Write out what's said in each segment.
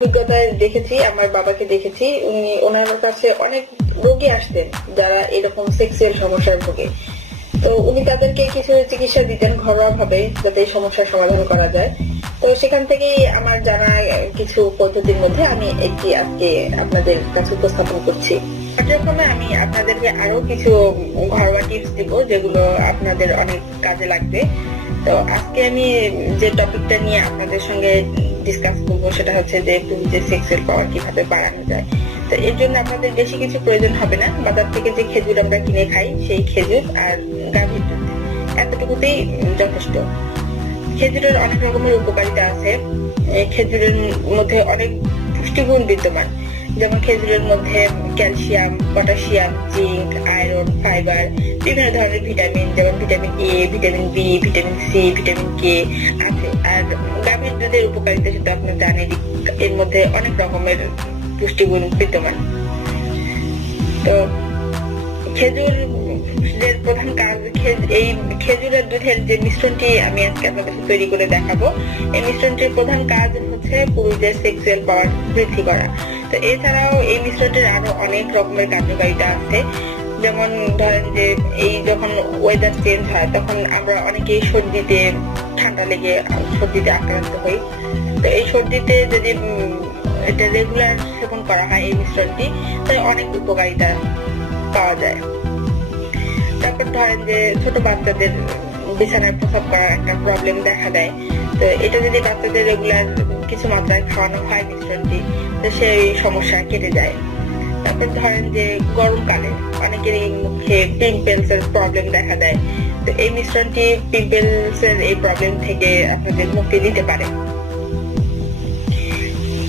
অভিজ্ঞতায় দেখেছি, আমার বাবাকে দেখেছি, ওনার কাছে অনেক রোগী আসতেন যারা এরকম সেক্সুয়াল সমস্যায় ভোগে। তো উনি তাদেরকে কিছু চিকিৎসা দিতেন ঘরোয়া ভাবে, যাতে এই সমস্যার সমাধান করা যায়। তো সেখান থেকেই আমার জানা কিছু পদ্ধতির মধ্যে আমি একটি আজকে আপনাদের কাছে উপস্থাপন করছি। পর্যায়ক্রমে আমি আপনাদেরকে আরো কিছু ঘরোয়া টিপস দিব যেগুলো আপনাদের অনেক কাজে লাগবে। তো আজকে আমি যে টপিকটা নিয়ে আপনাদের সঙ্গে ডিসকাস করবো সেটা হচ্ছে যে পুরুষদের সেক্সুয়াল পাওয়ার কিভাবে বাড়ানো যায়। তো এর জন্য আপনাদের বেশি কিছু প্রয়োজন হবে না। বাজার থেকে যে খেজুর আমরা কিনে খাই সেই খেজুর আর গাভীর দুধ, এতটুকুতেই যথেষ্ট। খেজুরের অনেক রকমের উপকারিতা আছে। খেজুরের মধ্যে অনেক পুষ্টিগুণ বিদ্যমান, যেমন খেজুরের মধ্যে calcium, potassium, zinc, iron, fibre, বিভিন্ন ধরনের ভিটামিন, যেমন vitamin A, vitamin B, vitamin C, vitamin K আছে। আর গাভীর দুধের উপকারিতা সেটা আপনি জানেন, এর মধ্যে অনেক রকমের পুষ্টিগুণ বিদ্যমান। তো খেজুরের প্রধান কাজ, এই খেজুরের দুধের যে মিশ্রণটি আমি আজকে আপনাদের তৈরি করে দেখাবো, এই মিশ্রণটির প্রধান কাজ হচ্ছে পুরুষদের সেক্সুয়াল পাওয়ার বৃদ্ধি করা। তো এছাড়াও এই মিশ্রণটির আরো অনেক রকমের কার্যকারিতা আছে। যেমন ধরেন যে এই যখন ওয়েদার চেঞ্জ হয় তখন আমরা অনেকেই সর্দিতে, ঠান্ডা লেগে সর্দিতে আক্রান্ত হই। তো এই সর্দিতে যদি এটা রেগুলার সেবন করা হয় এই মিশ্রণটি, তাই অনেক উপকারিতা পাওয়া যায়। তারপর ধরেন যে ছোট বাচ্চাদের বিছানায় প্রস্রাব করার একটা প্রবলেম দেখা দেয়, তো এটা যদি বাচ্চাদের রেগুলার কিছু মাত্রায় খাওয়ানো হয় মিশ্রণটি, তো সেই সমস্যা কেটে যায়। তারপর ধরেন যে গরমকালে অনেকেরই মুখে পিম্পলস এর প্রবলেম দেখা দেয়, তো এই মিশ্রণটি পিম্পলস এর এই প্রবলেম থেকে আপনাদের মুক্তি দিতে পারে।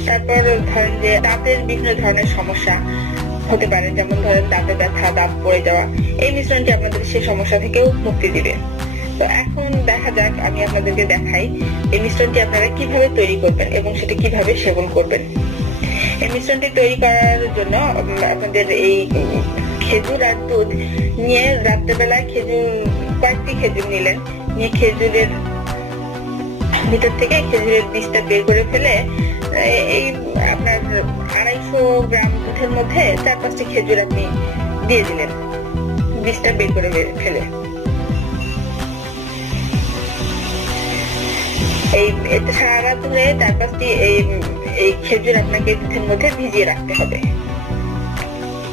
তারপর ধরেন যে দাঁতের বিভিন্ন ধরনের সমস্যা হতে পারে, যেমন ধরেন দাঁতে ব্যথা, দাঁত পড়ে যাওয়া, এই মিশ্রণটি আপনাদের সেই সমস্যা থেকেও মুক্তি দিবে। তো এখন দেখা যাক, আমি আপনাদেরকে দেখাই এই মিশ্রণটি আপনারা কিভাবে তৈরি করবেন এবং সেটা কিভাবে সেবন করবেন। এই মিশ্রণটি তৈরি করার জন্য আপনাদের এই খেজুর আর দুধ নিয়ে রাত্রেবেলায় কয়েকটি খেজুর নিলেন, নিয়ে খেজুরের ভিতর থেকে খেজুরের বীজটা বের করে ফেলে এই আপনার 250 গ্রাম দুধের মধ্যে 4-5টি খেজুর আপনি দিয়ে দিলেন, বীজটা বের করে ফেলে। এই সারা রাত ধরে 4-5টি এই খেজুর আপনাকে দুধের মধ্যে ভিজিয়ে রাখতে হবে।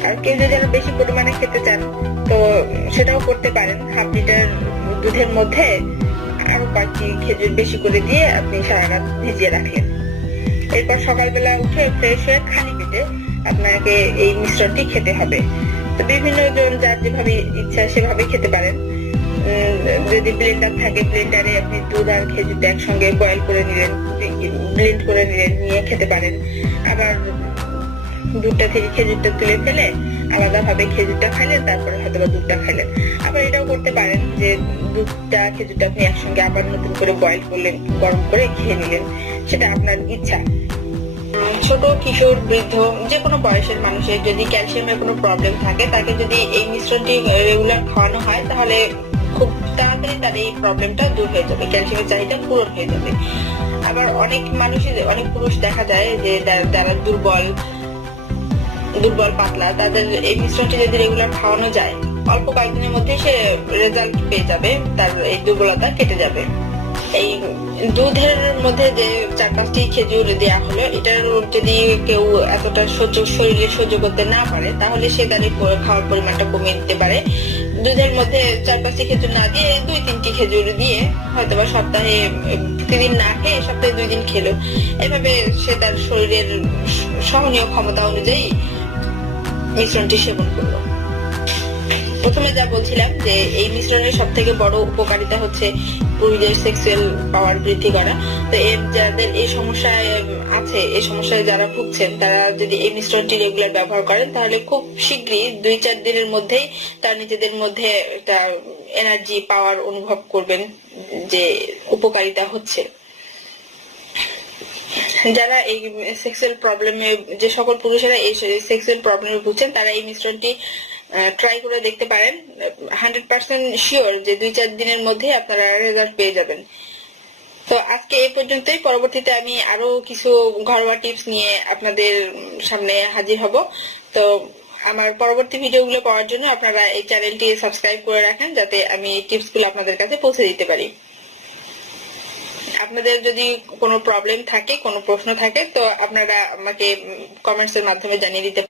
আর কেউ যদি আরো বেশি পরিমাণে খেতে চান তো সেটাও করতে পারেন। 1/2 লিটার দুধের মধ্যে আরো কয়েকটি খেজুর বেশি করে দিয়ে আপনি সারা রাত ভিজিয়ে রাখলেন। এরপর সকালবেলা উঠে ফ্রেশ হয়ে খালি পেটে আপনাকে এই মিশ্রণটি খেতে হবে। তো বিভিন্ন জন যার যেভাবে ইচ্ছা সেভাবে খেতে পারেন। যদি ব্লেন্ডার থাকে, ব্লেন্ডারে আপনি দুধ আর খেজুরটা একসঙ্গে বয়েল করে নিলেন, ব্লেন্ড করে নিলেন, নিয়ে খেতে পারেন। আবার দুধটা থেকে খেজুরটা তুলে ফেলে আলাদা ভাবে খেজুরটা খাইলেন, তারপরে হয়তো বা দুধটা খাইলেন। আবার এটাও করতে পারেন যে দুধটা খেজুরটা আপনি একসঙ্গে আবার নতুন করে বয়েল করলেন, গরম করে খেয়ে নিলেন, সেটা আপনার ইচ্ছা। ছোট, কিশোর, বৃদ্ধ, যে কোনো বয়সের মানুষের যদি ক্যালসিয়ামের কোনো প্রবলেম থাকে, তাকে যদি এই মিশ্রণটি রেগুলার খাওয়ানো হয় তাহলে খুব তাড়াতাড়ি তার এই প্রবলেমটা দূর হয়ে যাবে, ক্যালসিয়ামের চাহিদা পূরণ হয়ে যাবে। আবার অনেক পুরুষ দেখা যায় যে যারা দুর্বল, পাতলা, তাদের এই মিশ্রণটি যদি রেগুলার খাওয়ানো যায় অল্প কয়েকদিনের মধ্যে সে রেজাল্ট পেয়ে যাবে, তার এই দুর্বলতা কেটে যাবে। এই দুধের মধ্যে যে 4-5টি খেজুর দেওয়া হলো, এটার যদি কেউ এতটা শরীরে সহ্য করতে না পারে তাহলে সে তার খাওয়ার পরিমাণটা কমিয়ে দিতে পারে। দুধের মধ্যে 4-5টি খেজুর না দিয়ে 2-3টি খেজুর দিয়ে হয়তোবা সপ্তাহে প্রতিদিন না খেয়ে সপ্তাহে 2 দিন খেলো। এভাবে সে তার শরীরের সহনীয় ক্ষমতা অনুযায়ী মিশ্রণটি সেবন করলো। প্রথমে যা বলছিলাম যে এই মিশ্রণের সব থেকে বড় উপকারিতা হচ্ছে পুরুষদের সেক্সুয়াল পাওয়ার বৃদ্ধি করা। তো যাদের এই সমস্যায় আছে, এই সমস্যায় যারা ভুগছেন, তারা যদি এই মিশ্রণটি রেগুলার ব্যবহার করেন তাহলে খুব শীঘ্রই 2-4 দিনের মধ্যেই তার নিজেদের মধ্যে একটা এনার্জি পাওয়ার অনুভব করবেন যে উপকারিতা হচ্ছে। যারা এই সেক্সুয়াল প্রবলেমে, যে সকল পুরুষেরা এই সেক্সুয়াল প্রবলেমে ভুগছেন, তারা এই মিশ্রণটি ট্রাই করে দেখতে পারেন। 100% শিওর যে 2-4 দিনের মধ্যে আপনারা রেজাল্ট পেয়ে যাবেন। তো আজকে এই পর্যন্তই। পরবর্তীতে আমি আরো কিছু ঘরোয়া টিপস নিয়ে আপনাদের সামনে হাজির হব। তো আমার পরবর্তী ভিডিওগুলো পাওয়ার জন্য আপনারা এই চ্যানেলটি সাবস্ক্রাইব করে রাখেন, যাতে আমি টিপসগুলো আপনাদের কাছে পৌঁছে দিতে পারি। আপনাদের যদি কোনো প্রবলেম থাকে, কোনো প্রশ্ন থাকে, তো আপনারা আমাকে কমেন্টস এর মাধ্যমে জানিয়ে দিতে